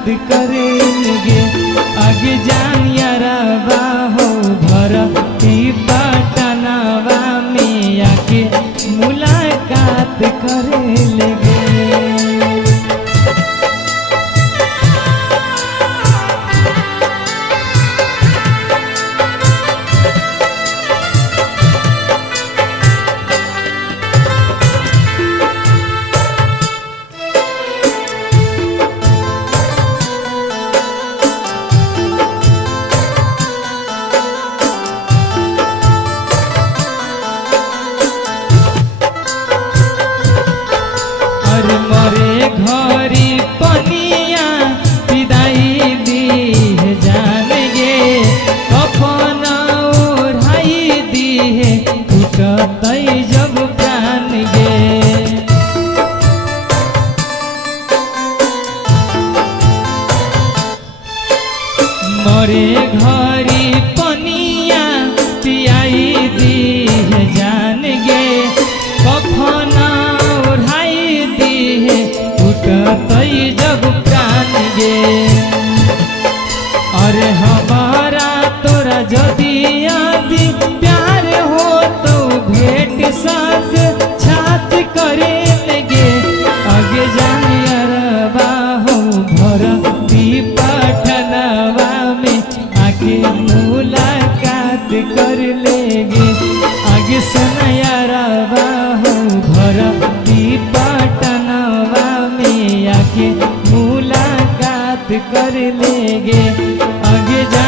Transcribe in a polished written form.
मुलाकात करेंगे। आगे जानिया रवा हो भरती पटनवा में आके मुलाकात करेंगे। मरे घरी पनिया विदाई दी है जान गे, कफन ओढ़ाई दी है टूटत जब प्राण गे। मरे घरी पनिया पियाई दी है जान गे, कफन टूटतई जब प्राण गे। अरे हमारा तोरा जदी आदि प्यार हो तो भेंट साथ छात करे लगे। आगे जानिया रवा हो भरती पटनवा में आके मुलाकात कर लेगे। आगे सुनया रवा हो भरती पटनवा में आके मुलाकात कर लेंगे। आगे जा